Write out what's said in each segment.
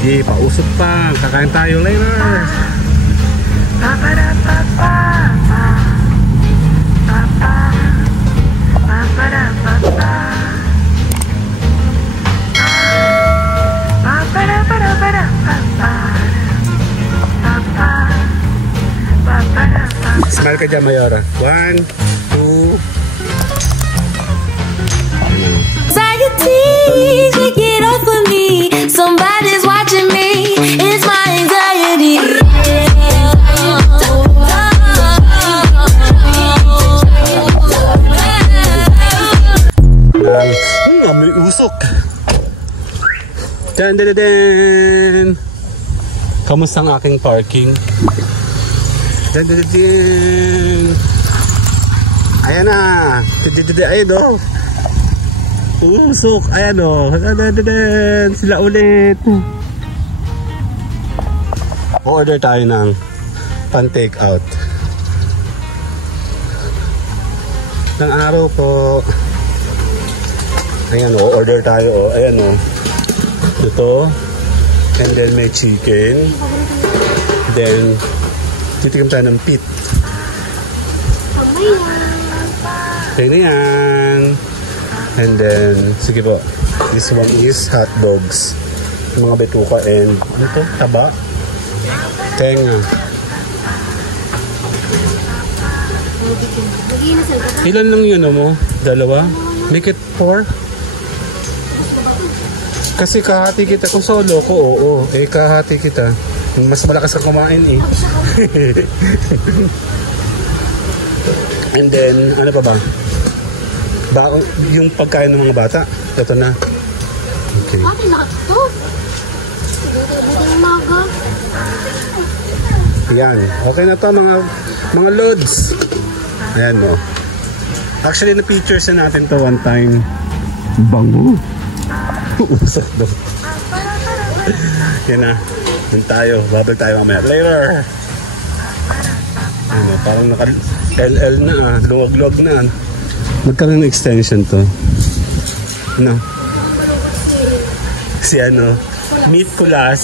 Sige, pausap pa. Kakain tayo later. Smile ka dyan, Mayora. 1, 2. Anxiety, take it off of me. Somebody's watching me. It's my anxiety. May usok. Dan, dan, dan. Kamusta ang aking parking? Dan, dan, dan. Ayan na. Ayan o. Usok. Ayan o. Dan, dan, dan. Sila ulit. Order tayo ng pan-take out. Ng araw po. Ayan o, order tayo o. Ayan o. Ito. And then may chicken. Then, titikim tayo ng pit. Ayan na yan. And then, sige po. This one is hot dogs. Mga betuka and, ano to? Taba? Tenga. Ilan lang yun mo? Dalawa? Make it 4? Kasi kahati kita. Kung solo ko, oo. Eh, kahati kita. Mas malakas kang kumain eh. And then, ano pa ba? Yung pagkain ng mga bata. Ito na. Okay. Bakit lahat to? Ayan. Okay na to mga loads. Ayan mo. Actually, na-features na natin to one time. Bango. Usap daw. Yan na. Yan tayo. Babag tayo mamaya. Later. Ano, parang naka-LL na. Luwag-luwag na. Magkaroon ng extension to. Ano? Si ano? Meat kulas.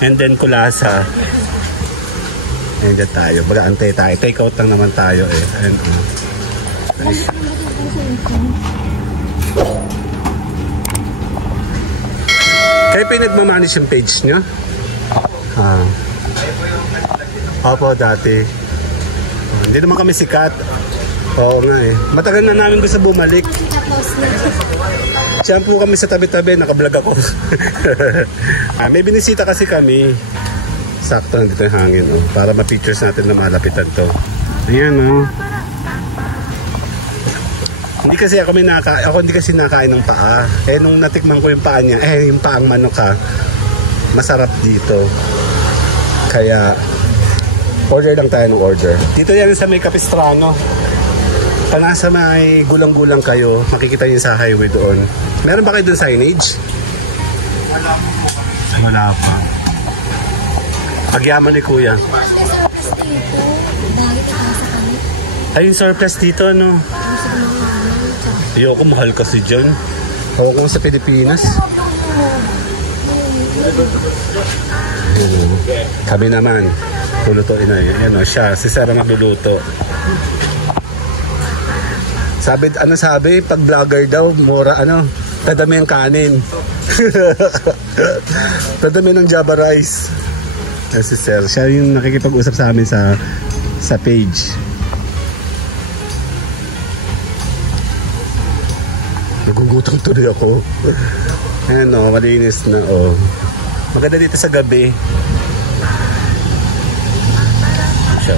And then kulasa. Ayan dyan tayo. Baga-antay tayo. Take out lang naman tayo eh. Ayan o. Kayo pinagmamanage yung page nyo? Opo, dati. Hindi naman kami sikat. Oo nga eh. Matagal na namin gusto bumalik. Siyan po kami sa tabi-tabi. Nakablog ako. May binisita kasi kami. Sakto nandito yung hangin. Oh, para ma-pictures natin na malapitan to. Ayan o. Oh. Hindi kasi ako hindi kasi nakain ng paa. Eh nung natikman ko yung paa niya, yung paang manok ha, masarap dito. Kaya order lang tayo ng order. Dito yan sa may Capistrano. Pag nasa may gulang-gulang kayo, makikita niyo sa highway doon. Meron ba kayo doon signage? Wala pa. Pagyaman ni Kuya. Ay, yung surplus dito, no? Ayoko, mahal kasi dyan. Ako kung sa Pilipinas. Kami naman, lulutuin na yun. Yan o, siya, si Sarah magluluto. Sabi, pag vlogger daw, mura, dadami ang kanin. Dadami ng Java rice. Si Sir, siya yung nakikipag-usap sa amin sa page. Nagugutang tuloy ako. Ayan o, malinis na o. Maganda dito sa gabi. Siya.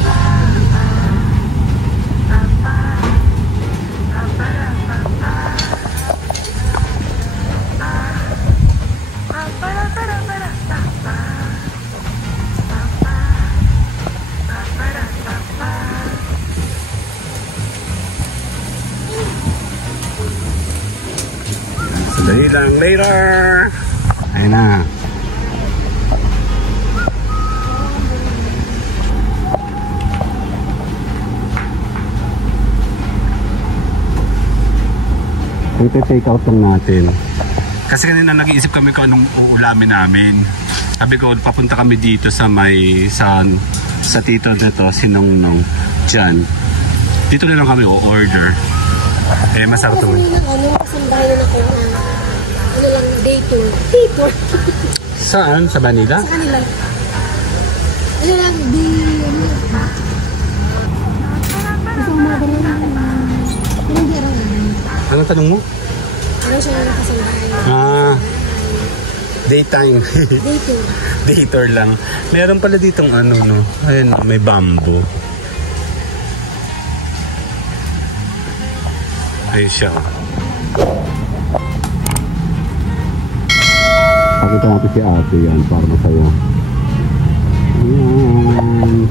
Dali lang, later! Ayun na. Ito take out lang natin. Kasi kanina nag-iisip kami kung anong uulamin namin. Sabi ko, papunta kami dito sa may sa tito nito, si Nongnong. Diyan. Dito na lang kami o-order. Eh, masarap ito. Kasambahay na ako ano lang, day tour. Day tour. Saan? Sa Manila? Sa kanila. Ano lang, gusto ko mga ganun lang. Anong di araw naman? Anong tanong mo? Ano siya na kasambahay? Ah, daytime. Day tour. Day tour lang. Meron pala ditong ano, no? Ayun, may bamboo. Ayun siya. Pakita natin si ate yan para masaya. Ayan.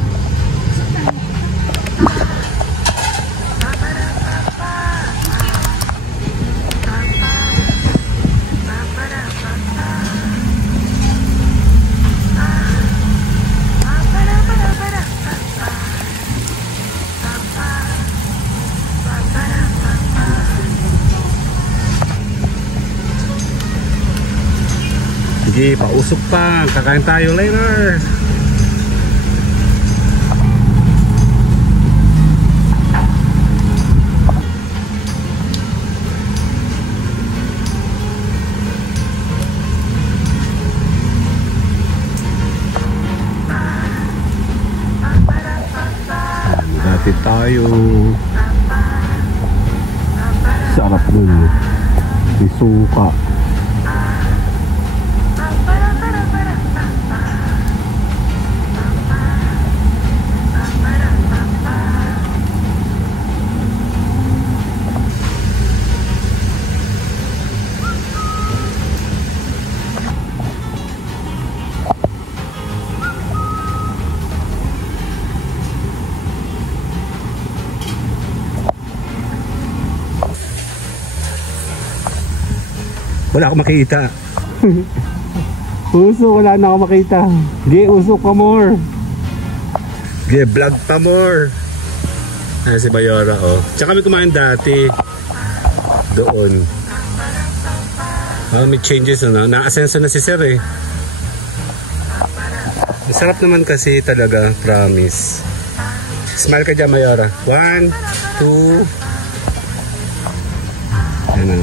Sige, pausok pa. Kakain tayo later. Dati tayo. Sarap nun. May suka. Wala akong makita. Uso, wala na akong makita. Ge, usok pa more. Ge, vlog pa more. Ayan si Mayora, oh. Tsaka kami kumain dati. Doon. Oh, may changes na. Na-asenso na si Sir eh. Masarap naman kasi talaga, promise. Smile ka dyan, Mayora. 1, 2. Ayan na.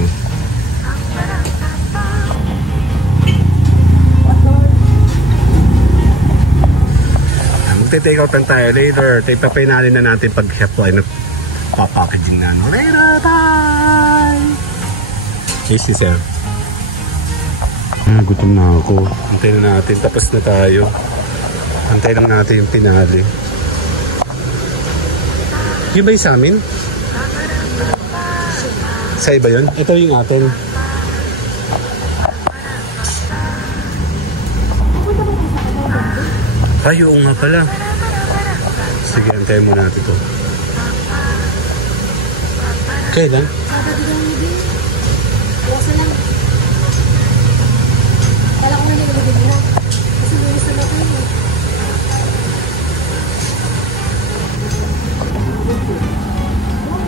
Take out lang tayo later. Papinalin na natin pag siya po ay nagpapackaging na. Later, bye! Easy, Sir. Gutom na ako. Antay na natin. Tapos na tayo. Antay lang natin yung pinali. Yun ba yung sa amin? Sa iba yun? Ito yung atin. Ay, oo nga pala. Sige, antayin muna natin ito. Kailan? Wasa lang. Kala ko na nilagay na. Kasi lulis na ako yun.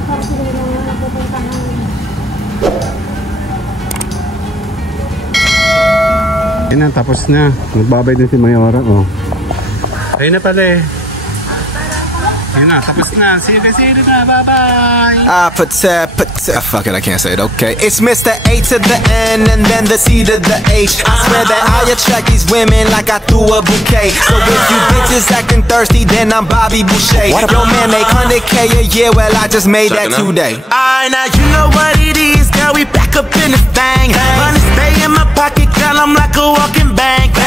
Parang sila na napupuntahan. Ayun na, tapos na. Nagbabay din si Mayora, oh. Ayun na pala eh. Ayun na, tapos na. See you na. Bye-bye. Fuck it, I can't say it, okay. It's Mr. A to the N and then the C to the H. I swear that I attract these women like I threw a bouquet. So if you bitches acting thirsty, then I'm Bobby Boucher. Your man make 100K a year, well I just made that today. Alright, now you know what it is, girl, we back up in this thing. Money stay in my pocket, girl, I'm like a walking bank.